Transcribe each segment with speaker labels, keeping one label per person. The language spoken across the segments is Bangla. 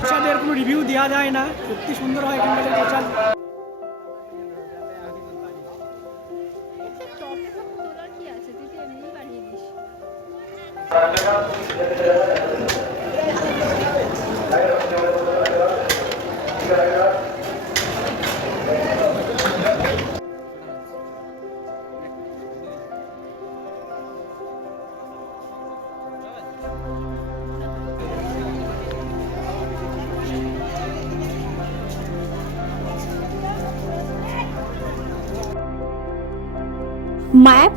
Speaker 1: প্রসাদের কোনো রিভিউ দেওয়া যায় না। সত্যি সুন্দর হয় এখানকার প্রসাদ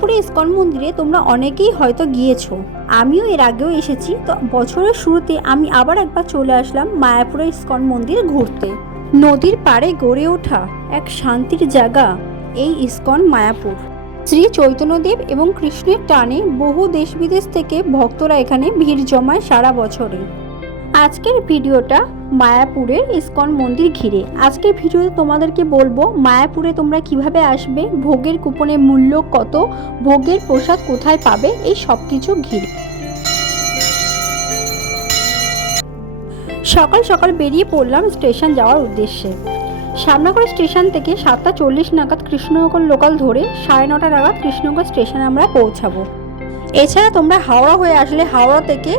Speaker 2: মায়াপুরে ইস্কন মন্দিরে তোমরা অনেকেই হয়তো গিয়েছো। আমিও এর আগেও এসেছি, তো বছরের শুরুতে আমি আবার একবার চলে আসলাম মায়াপুরে ইস্কন মন্দির ঘুরতে। নদীর পাড়ে গড়ে ওঠা এক শান্তির জায়গা, এই ইস্কন মায়াপুর। শ্রী চৈতন্যদেব এবং কৃষ্ণের টানে বহু দেশ বিদেশ থেকে ভক্তরা এখানে ভিড় জমায় সারা বছরে। আজকের ভিডিওটা মায়াপুরের ইস্কন মন্দির ঘিরে। আজকে ভিডিওতে তোমাদেরকে বলব, মায়াপুরে তোমরা কীভাবে আসবে, ভোগের কুপনের মূল্য কত, ভোগের প্রসাদ কোথায় পাবে, এই সব কিছু ঘিরে। সকাল সকাল বেরিয়ে পড়লাম স্টেশন যাওয়ার উদ্দেশ্যে। শ্যামনগর স্টেশন থেকে সাতটা চল্লিশ নাগাদ কৃষ্ণনগর লোকাল ধরে সাড়ে নটা নাগাদ কৃষ্ণনগর স্টেশনে আমরা পৌঁছাবো। এছাড়া তোমরা হাওড়া হয়ে আসলে হাওড়া থেকে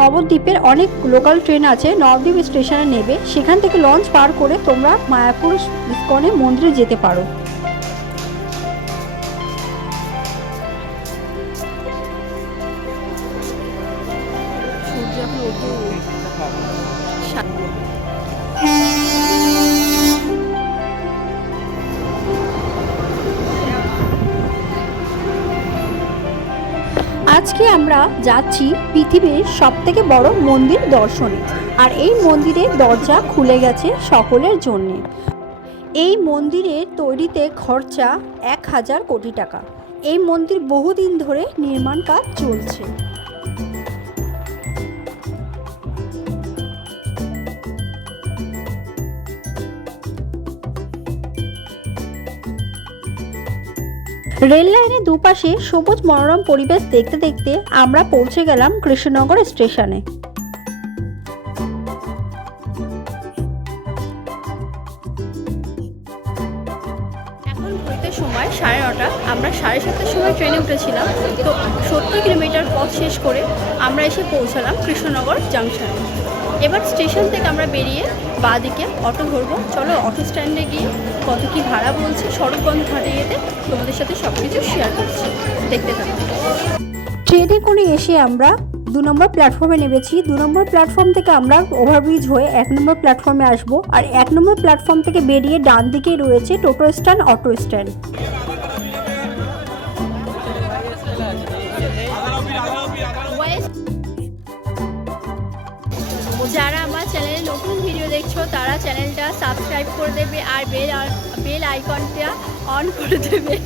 Speaker 2: নবদ্বীপের অনেক লোকাল ট্রেন আছে, নবদ্বীপ স্টেশনে নেবে। সেখান থেকে লঞ্চ পার করে তোমরা মায়াপুর ইস্কনে মন্দিরে যেতে পারো। যাচ্ছি পৃথিবীর সবথেকে বড় মন্দির দর্শনে। আর এই মন্দিরের দরজা খুলে গেছে সকলের জন্যে। এই মন্দিরের তৈরিতে খরচা এক হাজার কোটি টাকা। এই মন্দির বহুদিন ধরে নির্মাণ কাজ চলছে। রেল লাইনের দুপাশে সবুজ মনোরম পরিবেশ দেখতে দেখতে আমরা পৌঁছে গেলাম কৃষ্ণনগর স্টেশনে।
Speaker 3: সময় সাড়ে নটা, আমরা সাড়ে সাতটার সময় ট্রেনে উঠেছিলাম। তো সত্তর কিলোমিটার পথ শেষ করে আমরা এসে পৌঁছালাম কৃষ্ণনগর জাংশনে। এবার স্টেশন থেকে আমরা বেরিয়ে বাঁদিকে অটো ধরবো। চলো, অটো স্ট্যান্ডে গিয়ে কত কি ভাড়া বলছে, সড়কবন্ধ ঘাটে যেতে তোমাদের সাথে সব কিছু শেয়ার করছি। দেখতে থাকো।
Speaker 2: ট্রেনে করে এসে আমরা দু নম্বর প্ল্যাটফর্মে নেমেছি। দু নম্বর প্ল্যাটফর্ম থেকে আমরা ওভারব্রিজ হয়ে এক নম্বর প্ল্যাটফর্মে আসব। আর এক নম্বর প্ল্যাটফর্ম থেকে বেরিয়ে ডান দিকেই রয়েছে টোটো স্ট্যান্ড অটো স্ট্যান্ড
Speaker 3: তারা চ্যানেলটা সাবস্ক্রাইব করে দেবে আর বেল বেল আইকনটা অন করে দেবে।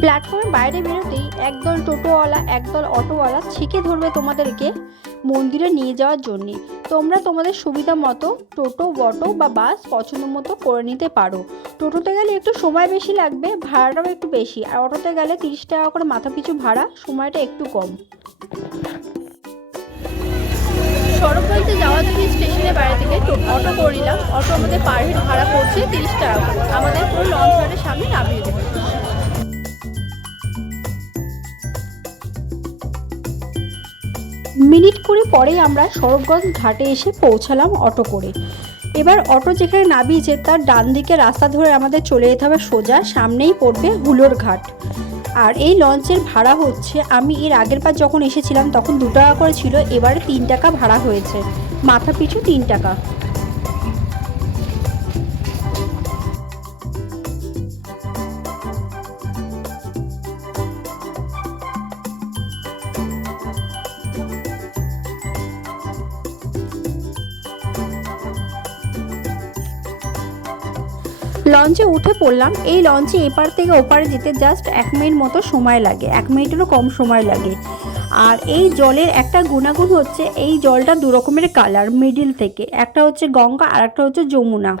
Speaker 2: প্ল্যাটফর্মের বাইরে বেরোতেই একদল টোটোওয়ালা, একদল অটোওয়ালা ছিকে ধরবে তোমাদেরকে। মন্দিরে নিয়ে যাওয়ার জন্যে। তোমরা তোমাদের সুবিধা মতো টোটো, অটো বা বাস পছন্দ মতো করে নিতে পারো। টোটোতে গেলে একটু সময় বেশি লাগবে, ভাড়াটাও একটু বেশি। আর অটোতে গেলে তিরিশ টাকা করে মাথা পিছু ভাড়া, সময়টা একটু কম।
Speaker 3: সড়কবাড়িতে যাওয়ার জন্য স্টেশনের বাইরে থেকে। অটো করে নিলাম। অটো আমাদের পার হেড ভাড়া পড়ছে তিরিশ টাকা করে। আমাদের পুরো লঞ্চ ঘাটের সামনে নামিয়ে দেবে।
Speaker 2: মিনিট করে পরেই আমরা সড়কগঞ্জ ঘাটে এসে পৌঁছালাম অটো করে। এবার অটো যেখানে নামিয়েছে, তার ডান দিকে রাস্তা ধরে আমাদের চলে যেতে হবে সোজা, সামনেই পড়বে হুলোর ঘাট। আর এই লঞ্চের ভাড়া হচ্ছে, আমি এর আগের বার যখন এসেছিলাম, তখন দু টাকা করে ছিল, এবারে তিন টাকা ভাড়া হয়েছে। মাথা পিছু তিন টাকা। লঞ্চে উঠে পড়লাম। এই লঞ্চে এপার থেকে ওপারে যেতে জাস্ট এক মিনিট মতো সময় লাগে। এক মিনিটেরও কম সময় লাগে। আর এই জলের একটা গুণাগুণ হচ্ছে, এই জলটা দু রকমের কালার মিডিল থেকে। একটা হচ্ছে গঙ্গা, আর একটা হচ্ছে যমুনা।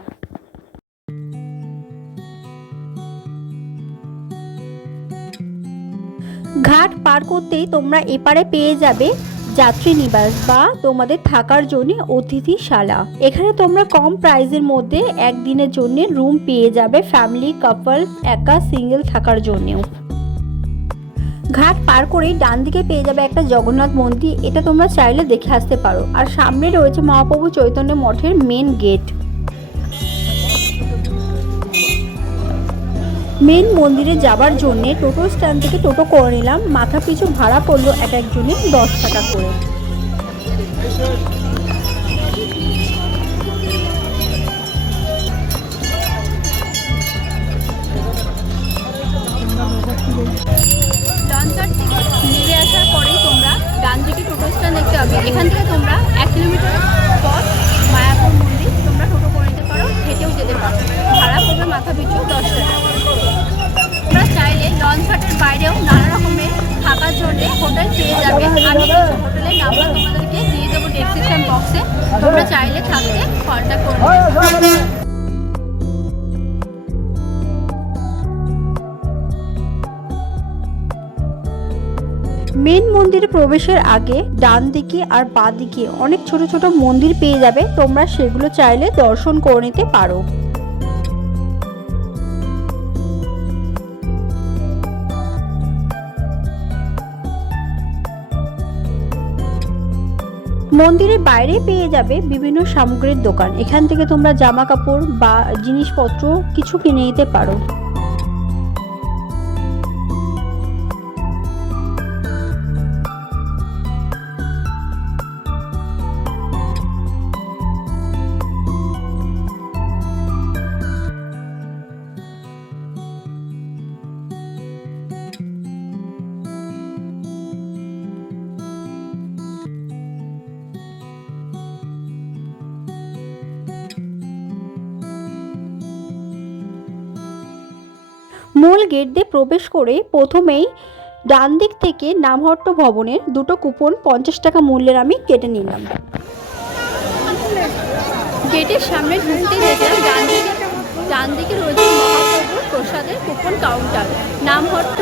Speaker 2: ঘাট পার করতেই তোমরা এপারে পেয়ে যাবে। যাত্রী নিবাস বা তোমাদের থাকার জন্য অতিথিশালা। এখানে তোমরা কম প্রাইজের মধ্যে একদিনের জন্য রুম পেয়ে যাবে ফ্যামিলি, কাপল, একা, সিঙ্গেল থাকার জন্যেও। ঘাট পার করে ডান দিকে পেয়ে যাবে একটা জগন্নাথ মন্দির। এটা তোমরা চাইলে দেখে আসতে পারো। আর সামনে রয়েছে মহাপ্রভু চৈতন্য মঠের মেন গেট মেন মন্দিরে যাবার জন্যে টোটো স্ট্যান্ড থেকে টোটো করে নিলাম। মাথা পিছু ভাড়া পড়ল এক একজনের দশ টাকা করে।
Speaker 3: আসার পরেই তোমরা টোটো স্ট্যান্ড দেখতে এখান থেকে তোমরা এক কিলোমিটার পথ মায়াপুর মন্দির তোমরা টোটো করে নিতে পারো, হেঁটেও যেতে পারো। ভাড়া পড়বে মাথা পিছু দশ টাকা। চাইলে বাইরেও নানা রকমের থাকার হোটেল পেয়ে যাবে। আমি হোটেলের তোমাদেরকে দিয়ে দেবো ডেসক্রিপশন বক্সে তোমরা চাইলে থাকতে করবে
Speaker 2: মেন মন্দিরে প্রবেশের আগে ডান দিকে আর বাঁ দিকে অনেক ছোট ছোট মন্দির পেয়ে যাবে। তোমরা সেগুলো চাইলে দর্শন করে নিতে পারো। মন্দিরের বাইরে পেয়ে যাবে বিভিন্ন সামগ্রীর দোকান। এখান থেকে তোমরা জামা কাপড় বা জিনিসপত্র কিছু কিনে নিতে পারো। মূল গেট দিয়ে প্রবেশ করে প্রথমেই ডান দিক থেকে নামহট্ট ভবনের দুটো কুপন পঞ্চাশ টাকা মূল্যের আমি কেটে নিলাম।
Speaker 3: গেটের সামনে ঢুকতে দেখলাম, ডান দিকে ডান দিকে রয়েছে প্রসাদের কুপন কাউন্টার, নামহট্ট,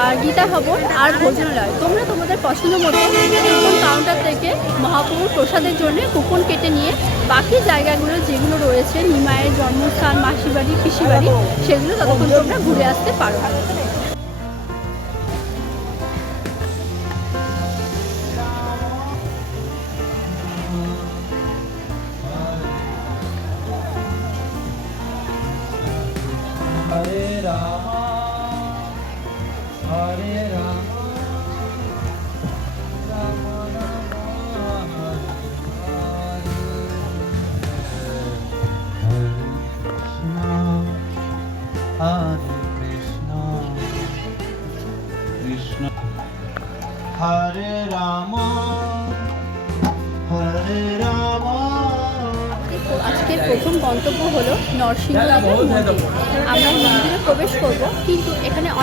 Speaker 3: আর গীতা ভবন, আর ভোজনালয়। তোমরা তোমাদের পছন্দ মতো কুপন কাউন্টার থেকে মহাপ্রভুর প্রসাদের জন্য কুপন কেটে নিয়ে বাকি জায়গাগুলো যেগুলো রয়েছে নিমায়ের জন্মস্থান মাসিবাড়ি পিসিবাড়ি সেগুলো ততক্ষণ তোমরা ঘুরে আসতে পারো।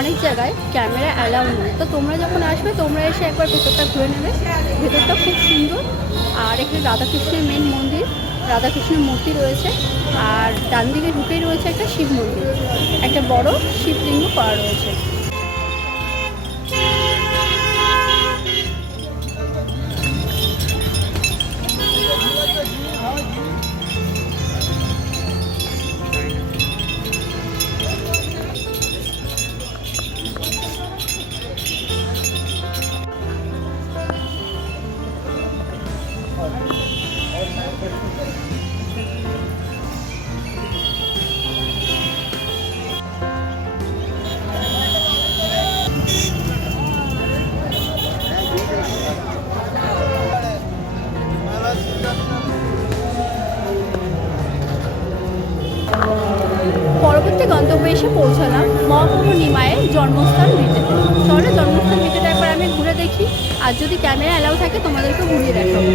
Speaker 3: অনেক জায়গায় ক্যামেরা অ্যালাউ নেই। তো তোমরা যখন আসবে, তোমরা এসে একবার ভেতরটা ঘুরে নেবে। ভেতরটা খুব সুন্দর। আর এখানে রাধাকৃষ্ণের মেন মন্দির। রাধাকৃষ্ণের মূর্তি রয়েছে। আর ডান দিকে ঢুকেই রয়েছে একটা শিব মন্দির। একটা বড় শিবলিঙ্গ করা রয়েছে। জন্মস্থান ভিটেতে চলো জন্মস্থান ভিটেটা একবার আমি ঘুরে দেখি। আর যদি ক্যামেরা অ্যালাউ থাকে তোমাদেরকে ঘুরিয়ে দেখাবো।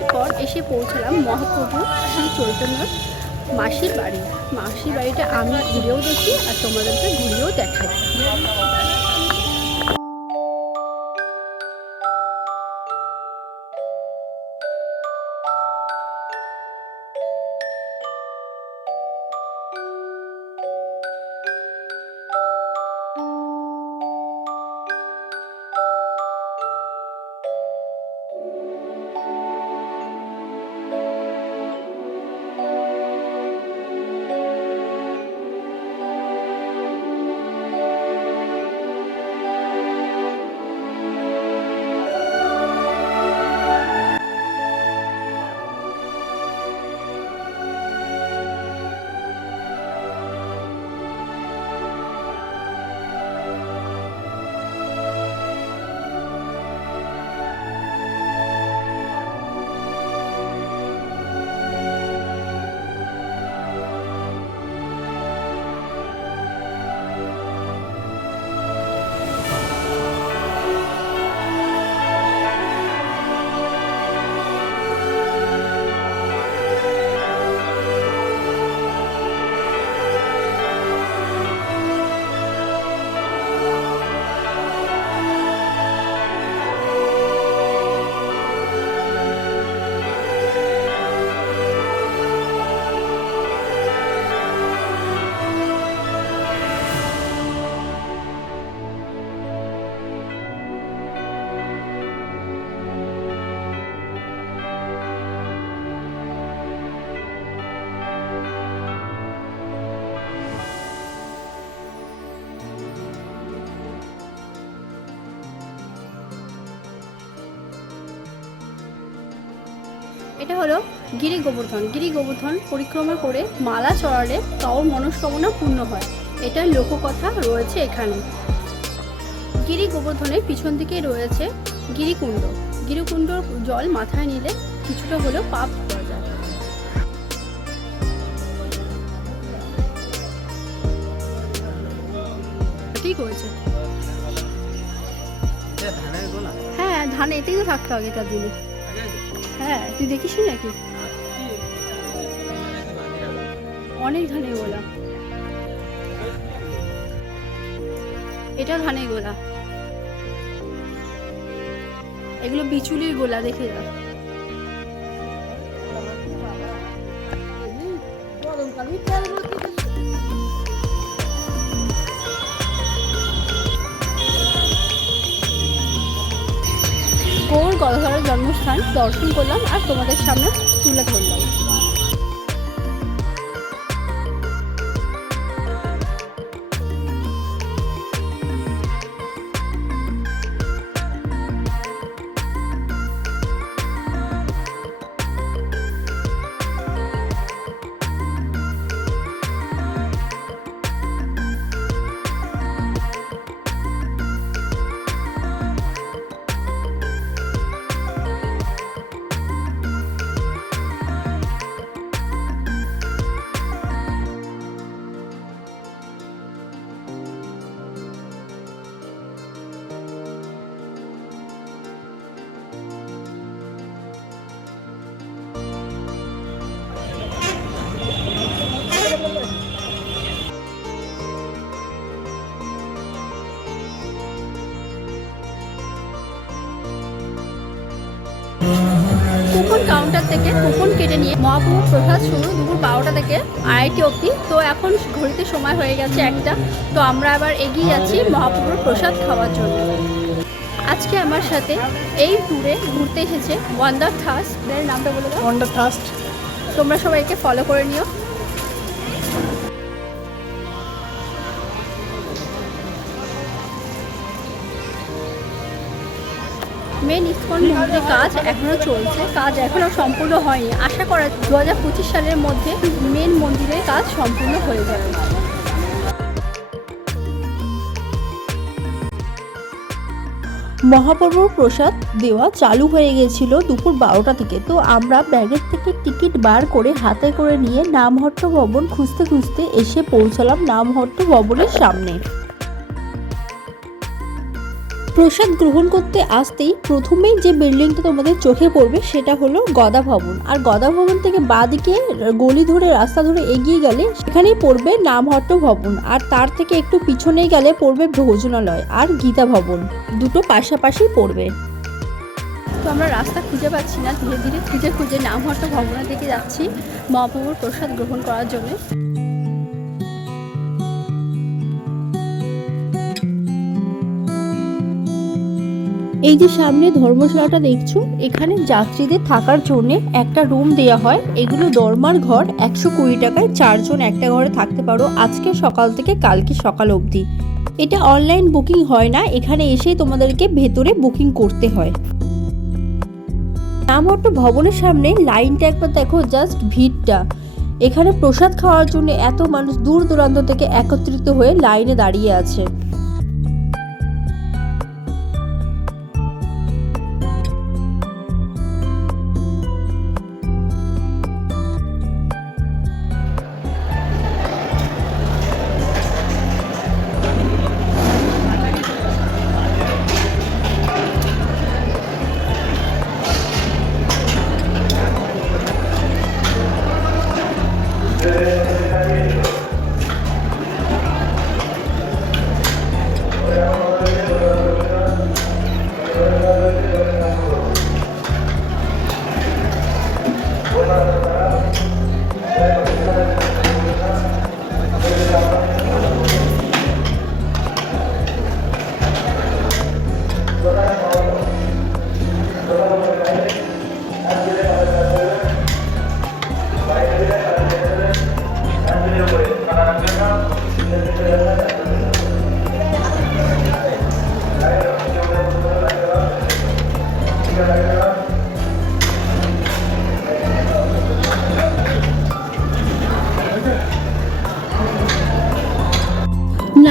Speaker 2: এরপর এসে পৌঁছালাম মহাপ্রভু শ্রী চৈতন্যর মাসির বাড়ি। মাসির বাড়িটা আমি ঘুরেও দেখি আর তোমাদেরকে ঘুরেও দেখাই। এটা হলো গিরি গোবর্ধন। গিরি গোবর্ধন পরিক্রমা করে মালা চড়ালে তাও মনস্কামনা পূর্ণ হয়। এটার লোককথা রয়েছে এখানে। গিরি গোবর্ধনের পিছন দিকে রয়েছে গিরিকুণ্ড। গিরিকুণ্ডর জল মাথায় নিলে কিছুটা হলেও পাপ ধরা যায়। ঠিক হয়েছে হ্যাঁ ধান এতেই তো থাকতো আগেকার দিনে। হ্যাঁ তুই দেখিস নাকি? অনেক ধানের গোলা। এটা ধানের গোলা। এগুলো বিচুলির গোলা, দেখে যা। গৌর গদাধরের জন্মস্থান দর্শন করলাম আর তোমাদের সামনে তুলে ধরলাম। থেকে কুপন কেটে নিয়ে মহাপুর প্রসাদ শুরু দুপুর বারোটা থেকে আড়াইটি অবধি। তো এখন ঘড়িতে সময় হয়ে গেছে একটা। তো আমরা আবার এগিয়ে যাচ্ছি মহাপ্রভুর প্রসাদ খাওয়ার জন্য। আজকে আমার সাথে এই ট্যুরে ঘুরতে এসেছে ওয়ান্ডার থাস্ট এর নামটা বলে দাও।
Speaker 1: ওয়ান্ডার থাস্ট
Speaker 2: তোমরা সবাইকে ফলো করে নিও। মেন ইস্কন মন্দিরের কাজ এখনও চলছে। কাজ এখনও সম্পূর্ণ হয়নি। আশা করা দু হাজার পঁচিশ সালের মধ্যে মেন মন্দিরের কাজ সম্পূর্ণ হয়ে যাবে।
Speaker 4: মহাপ্রভুর প্রসাদ দেওয়া চালু হয়ে গেছিল দুপুর বারোটা থেকে। তো আমরা ব্যাগের থেকে টিকিট বার করে হাতে করে নিয়ে নামহট্ট ভবন খুঁজতে খুঁজতে এসে পৌঁছালাম নামহট্ট ভবনের সামনে।
Speaker 2: প্রসাদ গ্রহণ করতে আসতেই প্রথমেই যে বিল্ডিংটা তোমাদের চোখে পড়বে সেটা হলো গদা ভবন। আর গদা ভবন থেকে বাঁদিকে গলি ধরে, রাস্তা ধরে এগিয়ে গেলে সেখানেই পড়বে নামহট্ট ভবন। আর তার থেকে একটু পিছনেই গেলে পড়বে ভোজনালয় আর গীতা ভবন। দুটো পাশাপাশি পড়বে।
Speaker 3: তো আমরা রাস্তা খুঁজে পাচ্ছি না। ধীরে ধীরে খুঁজে খুঁজে নামহট্ট ভবনের দিকে যাচ্ছি মহাপ্রভুর প্রসাদ গ্রহণ করার জন্য।
Speaker 2: এই যে সামনে ধর্মশালাটা দেখছ, এখানে যাত্রীদের থাকার জন্য একটা রুম দেওয়া হয়। এগুলো দরমার ঘর, একশো কুড়ি টাকায় চারজন একটা ঘরে থাকতে পারো আজকে সকাল থেকে কালকে সকাল অবধি। এটা অনলাইন বুকিং হয় না, এখানে এসেই তোমাদেরকে ভেতরে বুকিং করতে হয়। নামহট্ট ভবনের সামনে লাইনটা একবার দেখো জাস্ট ভিড়টা। এখানে প্রসাদ খাওয়ার জন্য এত মানুষ দূর দূরান্ত থেকে একত্রিত হয়ে লাইনে দাঁড়িয়ে আছে।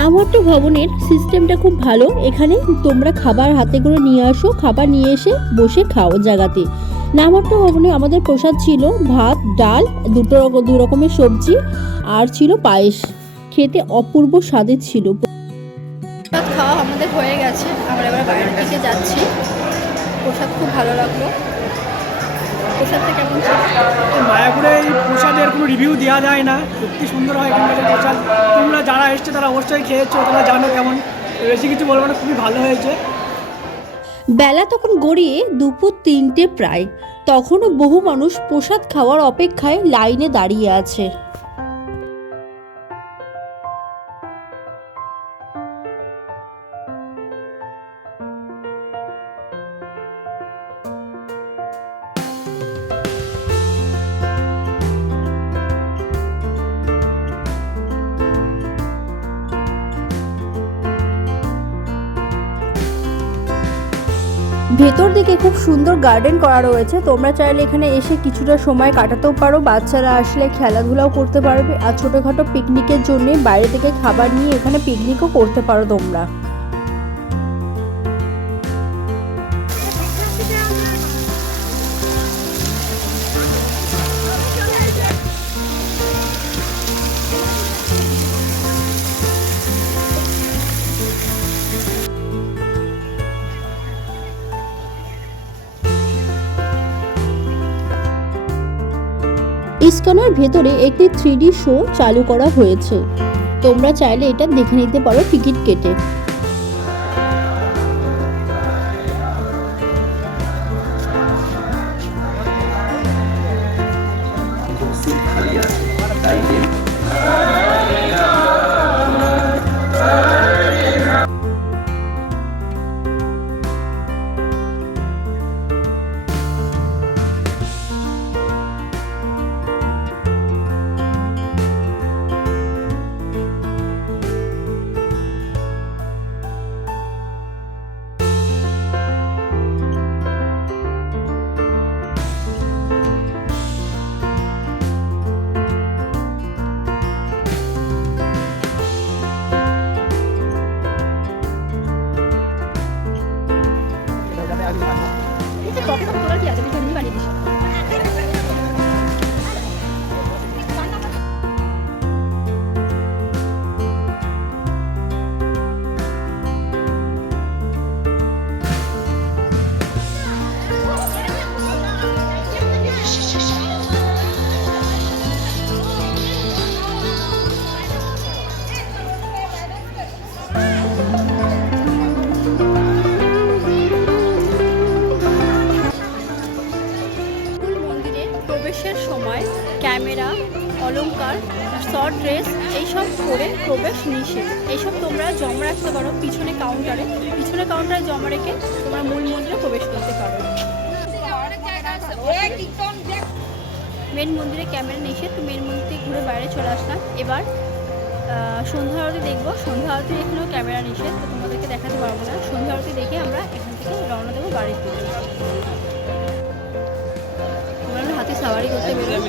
Speaker 2: নামহট্ট ভবনের সিস্টেমটা খুব ভালো। এখানে তোমরা খাবার হাতে করে নিয়ে আসো, খাবার নিয়ে এসে বসে খাও জায়গাতে। নামহট্ট ভবনে আমাদের প্রসাদ ছিল ভাত, ডাল, দুটো দু রকমের সবজি, আর ছিল পায়েস। খেতে অপূর্ব স্বাদের ছিল।
Speaker 3: প্রসাদ খাওয়া আমাদের হয়ে গেছে। আমরা এবার বাইরের দিকে যাচ্ছি। প্রসাদ খুব ভালো লাগল। প্রসাদটা কেমন ছিল?
Speaker 1: মায়াপুরে এই প্রসাদের কোনো রিভিউ দেওয়া যায় না। সত্যি সুন্দর হয় এখানকার প্রসাদ। তোমরা যারা এসছে তারা অবশ্যই খেয়েছো তারা জানো কেমন। বেশি কিছু বলব না খুবই ভালো হয়েছে।
Speaker 2: বেলা তখন গড়িয়ে দুপুর তিনটে প্রায়। তখনও বহু মানুষ প্রসাদ খাওয়ার অপেক্ষায় লাইনে দাঁড়িয়ে আছে। খুব সুন্দর গার্ডেন করা রয়েছে। তোমরা চাইলে এখানে এসে কিছুটা সময় কাটাতেও পারো। বাচ্চারা আসলে খেলাধুলাও করতে পারবে। আর ছোটোখাটো পিকনিকের জন্য বাইরে থেকে খাবার নিয়ে এখানে পিকনিকও করতে পারো তোমরা। ইস্কনের ভেতরে একটি থ্রি শো চালু করা হয়েছে। তোমরা চাইলে এটা দেখে নিতে পারো টিকিট কেটে। এবার আহ, সন্ধ্যা আরতি দেখব। সন্ধ্যা আরতি এখানেও ক্যামেরা নিষেধ তো তোমাদেরকে দেখাতে পারব না। সন্ধ্যা আরতি দেখে আমরা এখান থেকে রওনা দেবো বাড়ির দিকে। হাতে সাওয়ারি করতে বেরোবো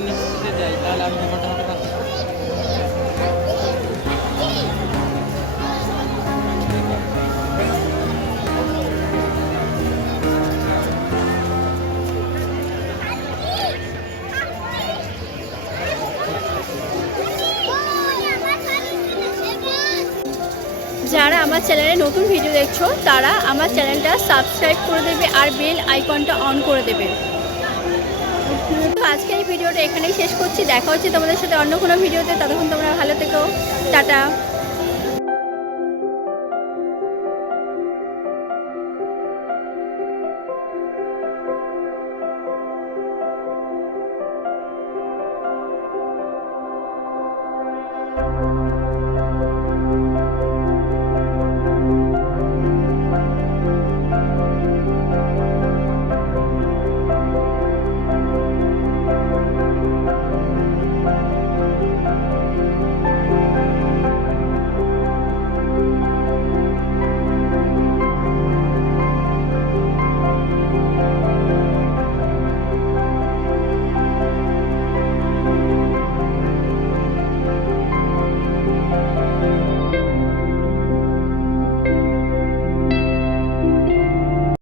Speaker 2: নতুন ভিডিও দেখছ, তারা আমার চ্যানেলটা সাবস্ক্রাইব করে দেবে আর বেল আইকনটা অন করে দেবে। আজকে এই ভিডিওটা এখানেই শেষ করছি। দেখা হচ্ছে তোমাদের সাথে অন্য কোনো ভিডিওতে। ততক্ষণ তোমরা ভালো থেকো। টাটা।